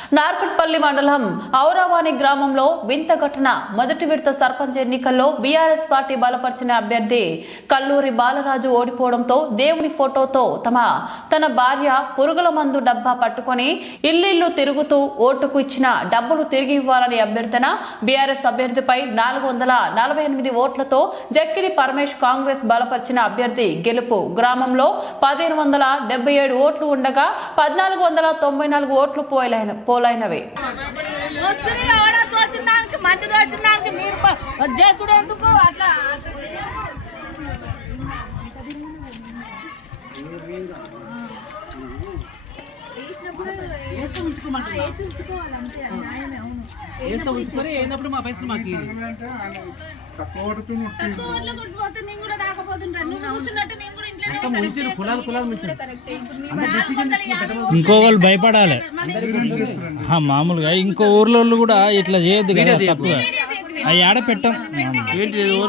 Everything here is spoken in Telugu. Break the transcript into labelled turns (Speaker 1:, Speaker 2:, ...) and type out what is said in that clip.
Speaker 1: నార్కట్పల్లి మండలం ఔరావాణి గ్రామంలో వింత ఘటన. మొదటి విడత సర్పంచ్ ఎన్నికల్లో బీఆర్ఎస్ పార్టీ బలపరిచిన అభ్యర్థి కల్లూరి బాలరాజు ఓడిపోవడంతో దేవుని ఫోటోతో తన భార్య పురుగుల మందు డబ్బా పట్టుకొని ఇల్లు తిరుగుతూ ఓటుకు ఇచ్చిన డబ్బులు తిరిగి ఇవ్వాలని అభ్యర్థన. బీఆర్ఎస్ అభ్యర్థిపై 448 ఓట్లతో జక్కిడి పరమేష్ కాంగ్రెస్ బలపరిచిన అభ్యర్థి గెలుపు. గ్రామంలో 1577 ఓట్లు ఉండగా 1494 ఓట్లు పోలైనవి.
Speaker 2: ఉంచుకొని మా పైసలు మాకు
Speaker 3: ఇంకో వాళ్ళు భయపడాలి మామూలుగా. ఇంకో ఊర్లో కూడా ఇట్లా చేయొద్దు కదా, తప్పుగా అవి ఆడ పెట్టం.